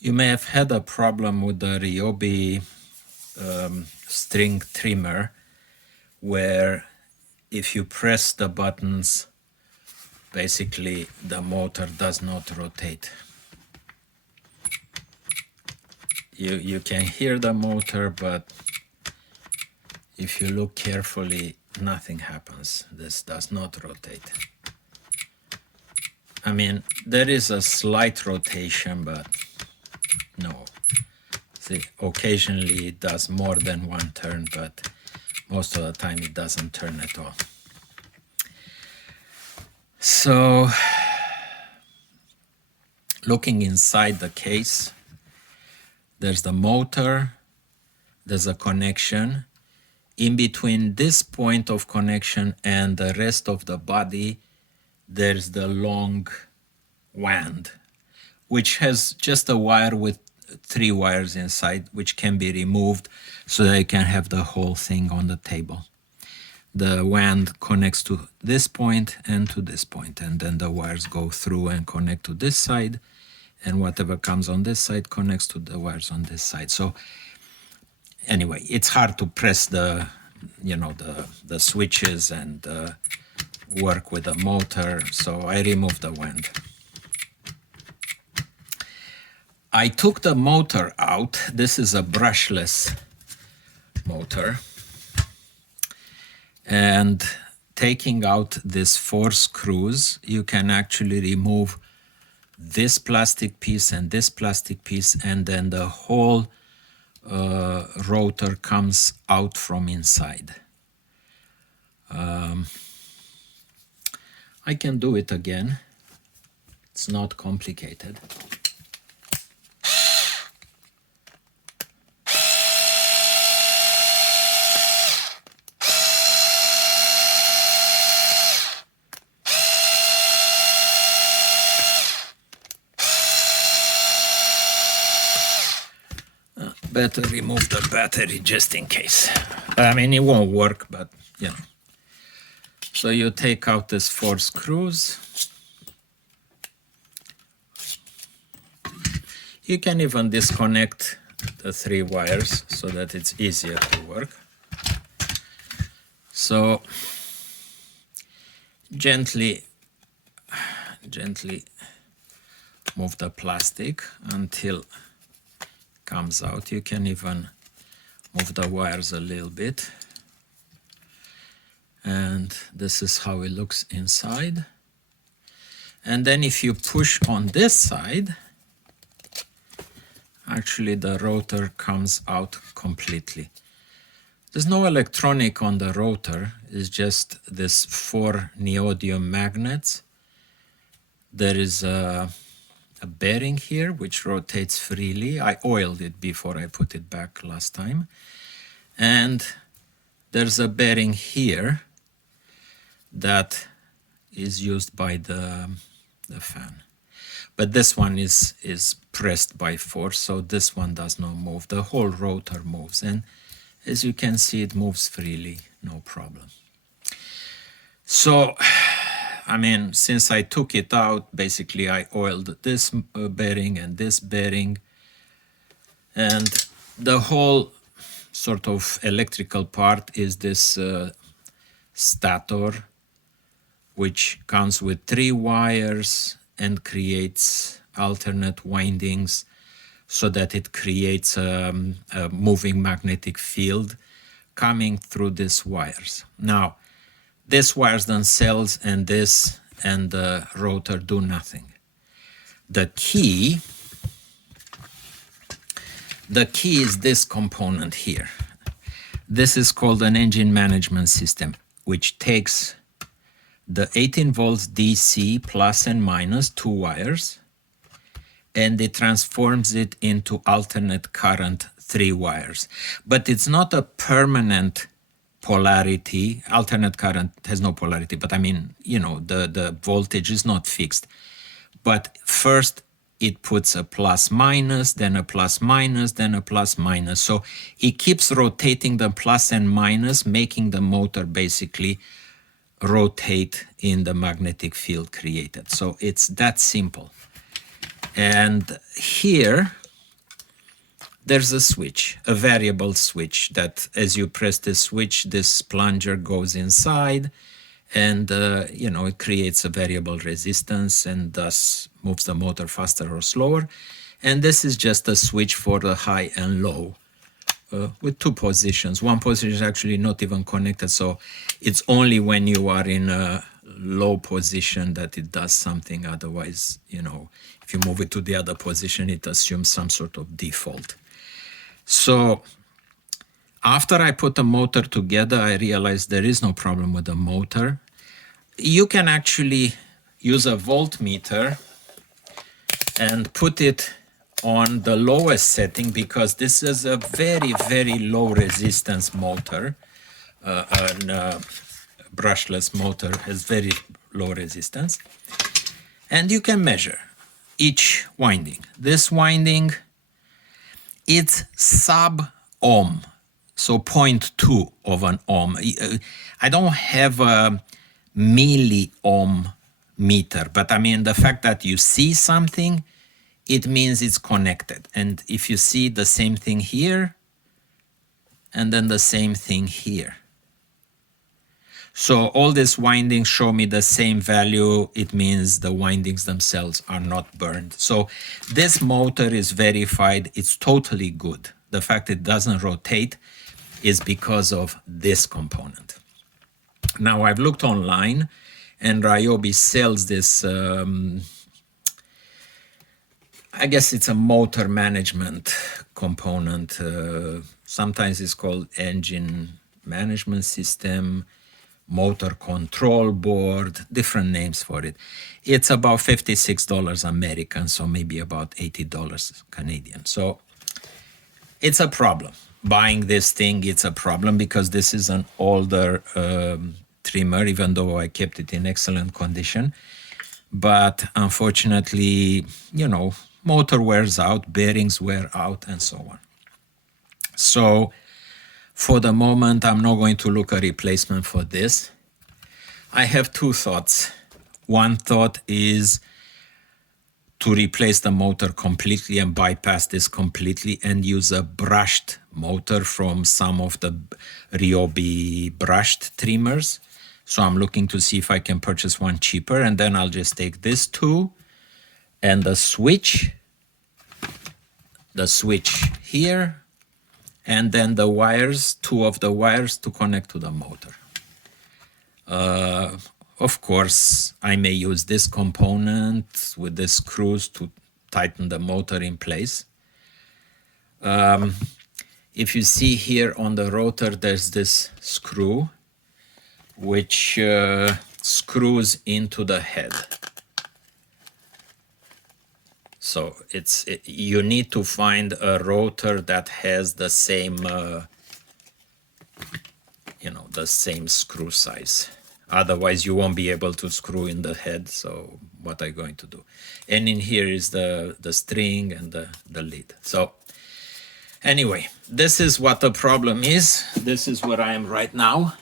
You may have had a problem with the Ryobi string trimmer where if you press the buttons, basically the motor does not rotate. You can hear the motor, but if you look carefully, nothing happens. This does not rotate. I mean, there is a slight rotation, but no. See, occasionally it does more than one turn, but most of the time it doesn't turn at all. So, looking inside the case, there's the motor, there's a connection. In between this point of connection and the rest of the body, there's the long wand, which has just a wire with 3 wires inside, which can be removed so that you can have the whole thing on the table. The wand connects to this point and to this point, and then the wires go through and connect to this side, and whatever comes on this side connects to the wires on this side. So anyway, it's hard to press the switches and work with the motor, so I removed the wand. I took the motor out. This is a brushless motor, and taking out these 4 screws, you can actually remove this plastic piece and this plastic piece, and then the whole rotor comes out from inside. I can do it again. It's not complicated. Better remove the battery just in case. I mean, it won't work, but you know. So you take out these 4 screws. You can even disconnect the 3 wires so that it's easier to work. So gently move the plastic until comes out. You can even move the wires a little bit, and this is how it looks inside. And then if you push on this side, actually the rotor comes out completely. There's no electronic on the rotor, it's just this 4 neodymium magnets. There is a bearing here which rotates freely. I oiled it before I put it back last time. And there's a bearing here that is used by the fan. But this one is pressed by force, so this one does not move. The whole rotor moves, and as you can see, it moves freely, no problem. So I mean, since I took it out, basically I oiled this bearing and this bearing, and the whole sort of electrical part is this stator, which comes with 3 wires and creates alternate windings so that it creates a moving magnetic field coming through these wires. Now, these wires themselves and this and the rotor do nothing. The key is this component here. This is called an engine management system, which takes the 18 volts DC plus and minus 2 wires, and it transforms it into alternate current 3 wires. But it's not a permanent polarity. Alternate current has no polarity, but I mean, you know, the voltage is not fixed. But first it puts a plus minus, then a plus minus, then a plus minus. So it keeps rotating the plus and minus, making the motor basically rotate in the magnetic field created. So it's that simple. And here there's a switch, a variable switch that as you press this switch, this plunger goes inside and, you know, it creates a variable resistance and thus moves the motor faster or slower. And this is just a switch for the high and low with two positions. One position is actually not even connected, so it's only when you are in a low position that it does something. Otherwise, you know, if you move it to the other position, it assumes some sort of default. So after I put the motor together, I realized there is no problem with the motor. You can actually use a voltmeter and put it on the lowest setting because this is a very, very low resistance motor. A brushless motor has very low resistance. And you can measure each winding. This winding, it's sub-ohm, so 0.2 of an ohm. I don't have a milli-ohm meter, but I mean the fact that you see something, it means it's connected. And if you see the same thing here, and then the same thing here. So all these windings show me the same value. It means the windings themselves are not burned. So this motor is verified. It's totally good. The fact it doesn't rotate is because of this component. Now I've looked online and Ryobi sells this, I guess it's a motor management component. Sometimes it's called engine management system, motor control board, different names for it. It's about $56 American, so maybe about $80 Canadian. So it's a problem. Buying this thing, it's a problem because this is an older trimmer, even though I kept it in excellent condition. But unfortunately, you know, motor wears out, bearings wear out, and so on. So for the moment, I'm not going to look at replacement for this. I have two thoughts. One thought is to replace the motor completely and bypass this completely and use a brushed motor from some of the Ryobi brushed trimmers. So I'm looking to see if I can purchase one cheaper, and then I'll just take this two and the switch here, and then the wires, two of the wires to connect to the motor. Of course, I may use this component with the screws to tighten the motor in place. If you see here on the rotor, there's this screw which screws into the head. So you need to find a rotor that has the same, the same screw size. Otherwise, you won't be able to screw in the head. So what are you going to do? And in here is the string and the lid. So anyway, this is what the problem is. This is where I am right now.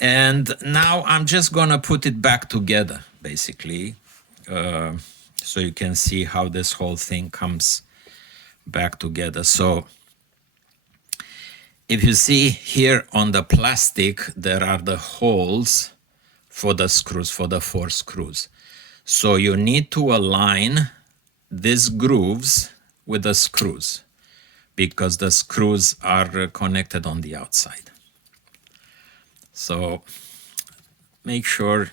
And now I'm just going to put it back together, basically. So you can see how this whole thing comes back together. So if you see here on the plastic, there are the holes for the screws, for the 4 screws. So you need to align these grooves with the screws because the screws are connected on the outside. So make sure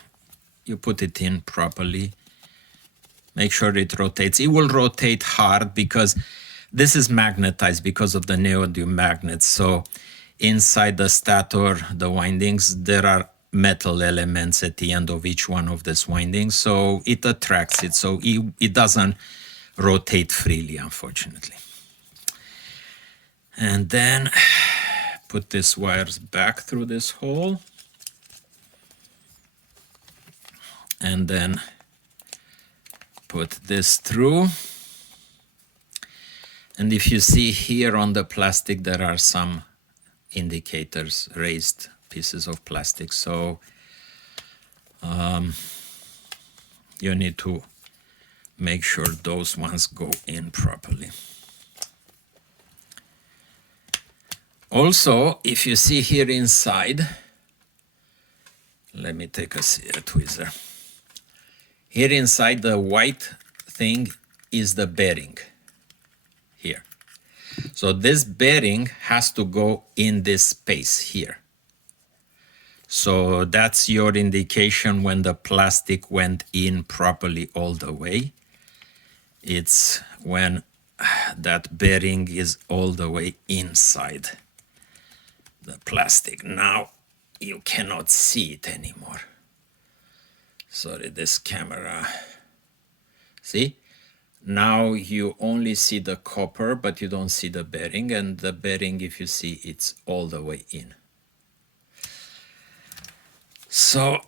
you put it in properly. Make sure it rotates. It will rotate hard because this is magnetized because of the neodymium magnets. So inside the stator, the windings, there are metal elements at the end of each one of these windings. So it attracts it. So it doesn't rotate freely, unfortunately. And then put these wires back through this hole. And then put this through. And if you see here on the plastic, there are some indicators, raised pieces of plastic. So you need to make sure those ones go in properly. Also, if you see here inside, let me take a tweezer. Here inside, the white thing is the bearing here. So this bearing has to go in this space here. So that's your indication when the plastic went in properly all the way. It's when that bearing is all the way inside the plastic. Now you cannot see it anymore. Sorry, this camera. See? Now you only see the copper, but you don't see the bearing. And the bearing, if you see, it's all the way in. So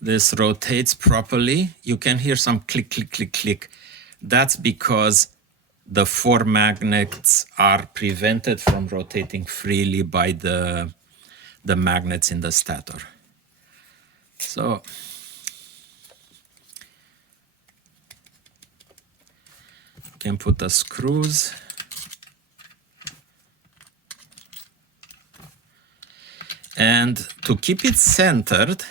this rotates properly. You can hear some click, click, click, click. That's because the 4 magnets are prevented from rotating freely by the magnets in the stator. So you can put the screws. And to keep it centered,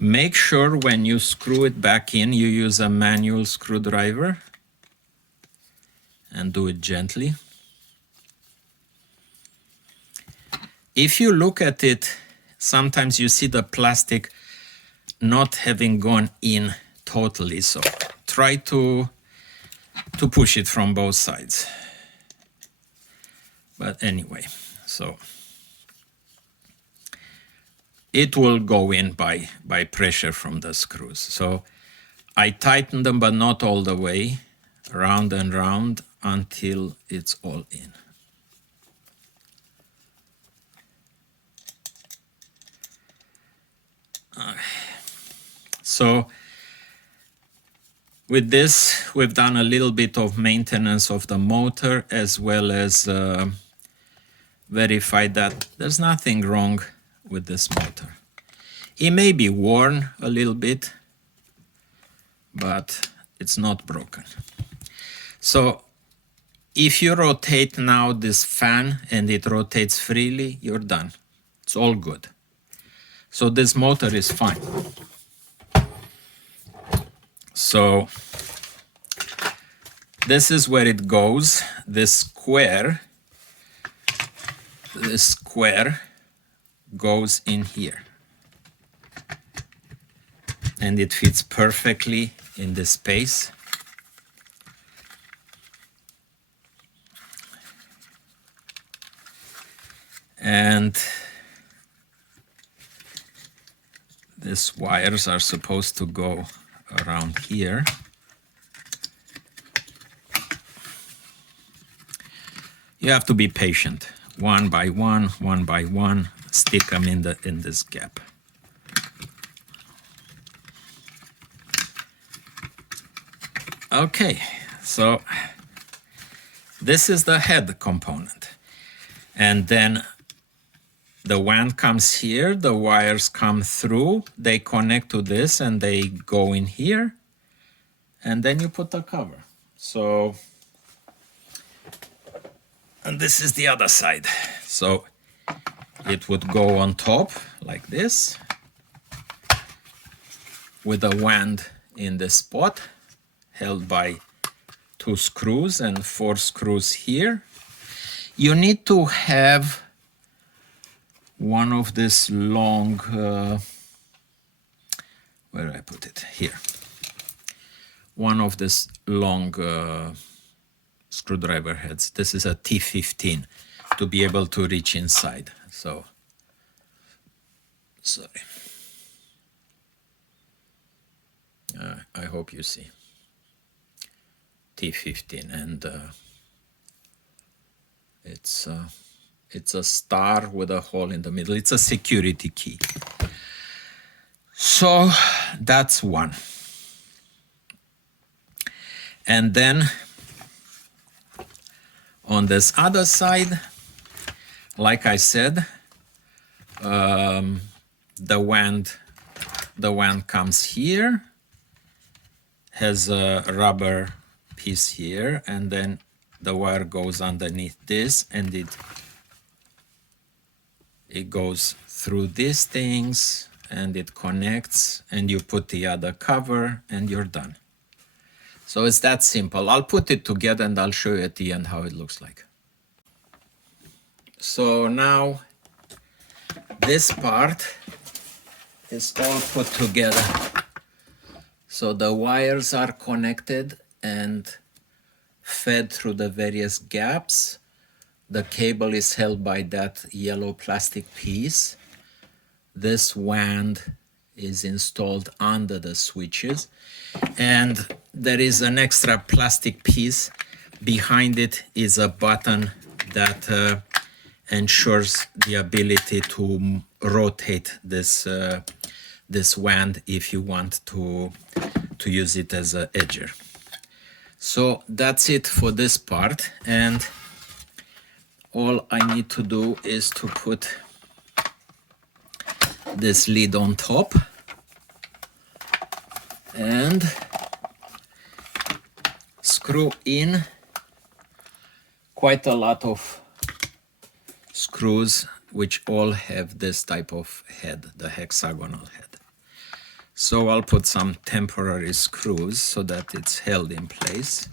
make sure when you screw it back in, you use a manual screwdriver and do it gently. If you look at it, sometimes you see the plastic not having gone in totally, so try to push it from both sides. But anyway, so it will go in by pressure from the screws. So I tighten them, but not all the way, round and round until it's all in. So with this, we've done a little bit of maintenance of the motor, as well as verified that there's nothing wrong with this motor. It may be worn a little bit, but it's not broken. So if you rotate now this fan and it rotates freely, you're done. It's all good. So this motor is fine. So this is where it goes. This square goes in here. And it fits perfectly in this space. And these wires are supposed to go around here. You have to be patient. One by one, stick them in this gap. Okay, so this is the head component. And then the wand comes here, the wires come through, they connect to this and they go in here. And then you put the cover. So, and this is the other side. So it would go on top like this with a wand in the spot held by 2 screws and 4 screws here. You need to have one of this long, where do I put it? Here. One of this long screwdriver heads. This is a T15 to be able to reach inside. So, sorry. I hope you see. T15, and it's a star with a hole in the middle. It's a security key. So that's one. And then on this other side, like I said, the wand comes here, has a rubber piece here, and then the wire goes underneath this, and it goes through these things, and it connects, and you put the other cover, and you're done. So it's that simple. I'll put it together, and I'll show you at the end how it looks like. So now this part is all put together. So the wires are connected and fed through the various gaps. The cable is held by that yellow plastic piece. This wand is installed under the switches, and there is an extra plastic piece. Behind it is a button that ensures the ability to rotate this wand if you want to use it as an edger. So that's it for this part, and all I need to do is to put this lid on top and screw in quite a lot of screws, which all have this type of head, the hexagonal head. So I'll put some temporary screws so that it's held in place.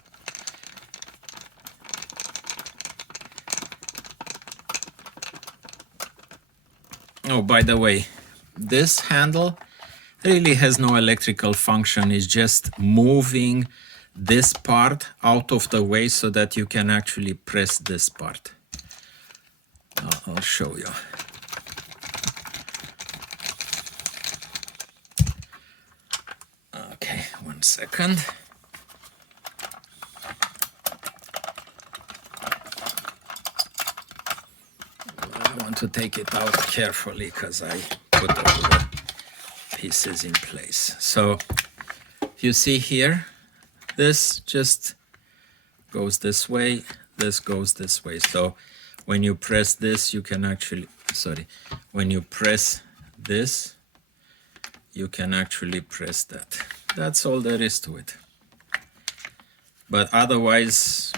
Oh, by the way, this handle really has no electrical function. It's just moving this part out of the way so that you can actually press this part. I'll show you. Okay, 1 second. I want to take it out carefully because I put all the pieces in place. So if you see here, this just goes this way, this goes this way. So when you press this, you can actually, when you press this, you can actually press that. That's all there is to it. But otherwise,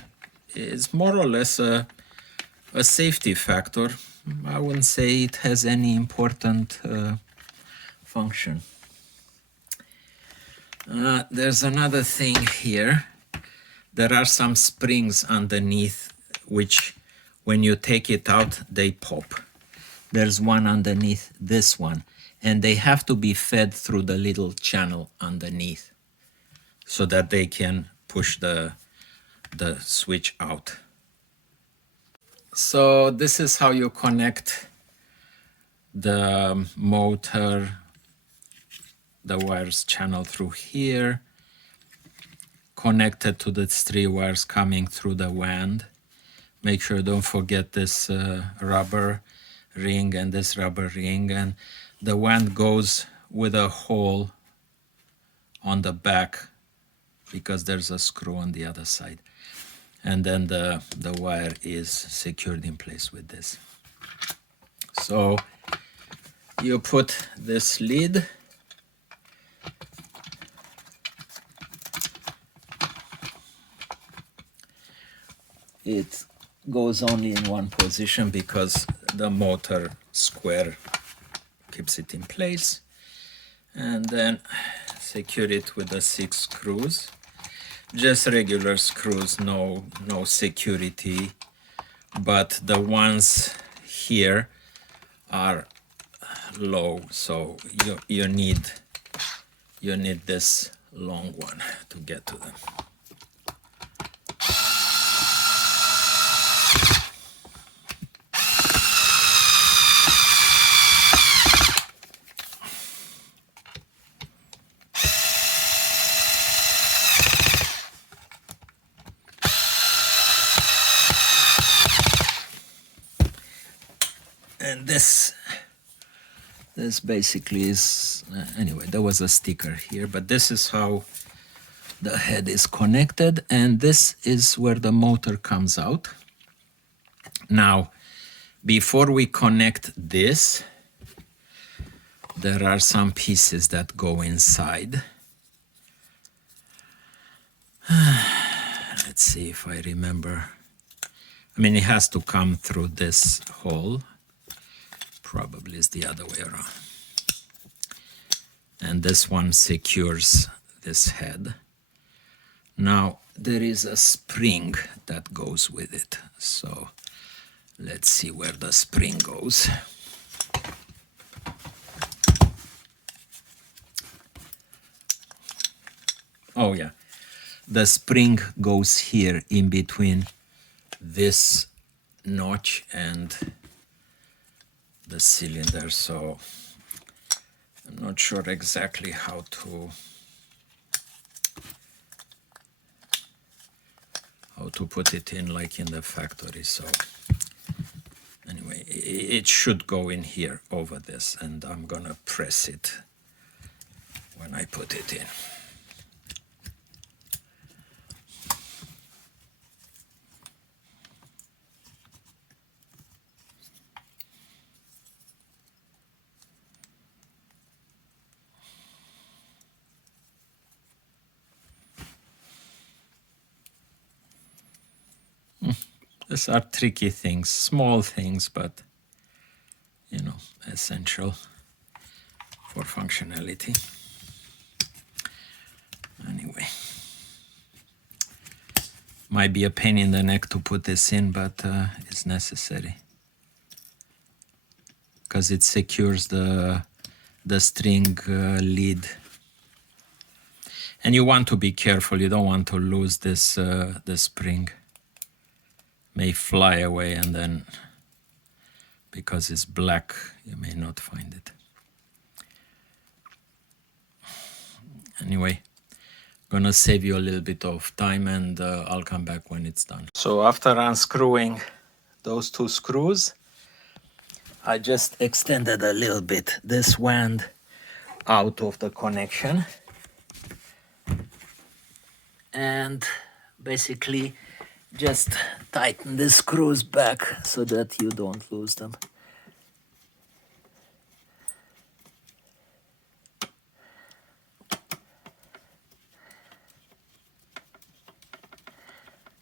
it's more or less a safety factor. I wouldn't say it has any important function. There's another thing here. There are some springs underneath which, when you take it out, they pop. There's one underneath this one, and they have to be fed through the little channel underneath so that they can push the switch out. So this is how you connect the motor, the wires channel through here, connected to the 3 wires coming through the wand. Make sure don't forget this rubber ring and this rubber ring, and the wand goes with a hole on the back because there's a screw on the other side. And then the wire is secured in place with this. So you put this lid, it goes only in one position because the motor square keeps it in place, and then secure it with the 6 screws. Just regular screws, no security, but the ones here are low, so you need this long one to get to them. And this basically is, anyway, there was a sticker here, but this is how the head is connected, and this is where the motor comes out. Now, before we connect this, there are some pieces that go inside. Let's see if I remember. I mean, it has to come through this hole. Probably is the other way around. And this one secures this head. Now, there is a spring that goes with it. So let's see where the spring goes. Oh yeah, the spring goes here in between this notch and the cylinder, so I'm not sure exactly how to put it in like in the factory. So anyway, it should go in here over this, and I'm gonna press it when I put it in. These are tricky things, small things, but you know, essential for functionality. Anyway, might be a pain in the neck to put this in, but it's necessary because it secures the string lead. And you want to be careful. You don't want to lose this the spring. May fly away, and then because it's black, you may not find it. Anyway, gonna save you a little bit of time, and I'll come back when it's done. So after unscrewing those two screws, I just extended a little bit this wand out of the connection, and basically just tighten the screws back so that you don't lose them.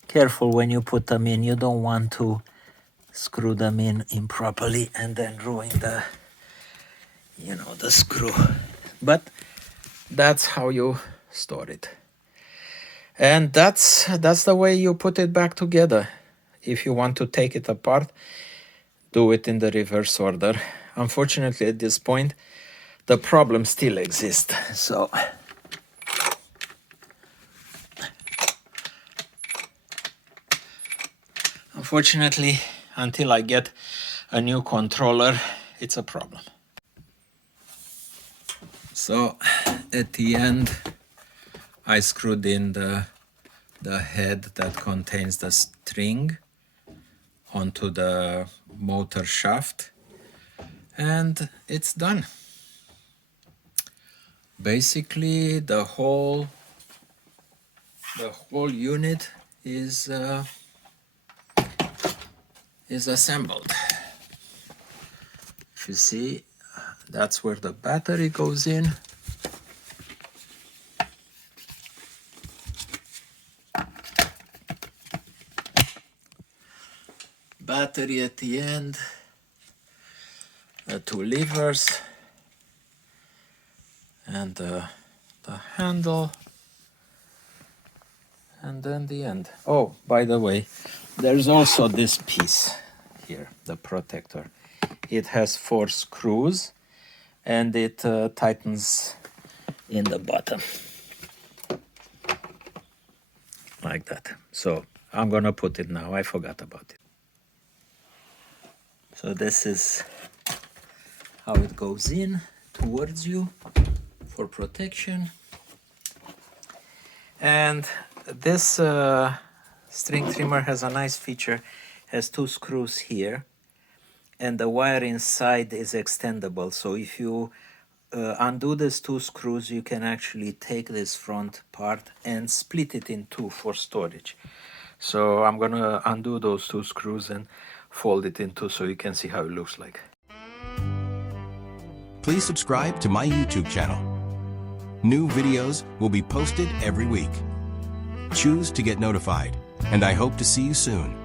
Careful when you put them in, you don't want to screw them in improperly and then ruin the, you know, the screw. But that's how you store it. And that's the way you put it back together. If you want to take it apart, do it in the reverse order. Unfortunately, at this point, the problem still exists. So unfortunately, until I get a new controller, it's a problem. So at the end, I screwed in the head that contains the string onto the motor shaft, and it's done. Basically, the whole unit is assembled. If you see, that's where the battery goes in. Battery at the end, the two levers, and the handle, and then the end. Oh, by the way, there's also this piece here, the protector. It has 4 screws, and it tightens in the bottom like that. So I'm gonna put it now. I forgot about it. So this is how it goes in towards you for protection. And this string trimmer has a nice feature. Has 2 screws here, and the wire inside is extendable. So if you undo these 2 screws, you can actually take this front part and split it in 2 for storage. So I'm gonna undo those 2 screws and fold it in 2 so you can see how it looks like. Please subscribe to my YouTube channel. New videos will be posted every week. Choose to get notified, and I hope to see you soon.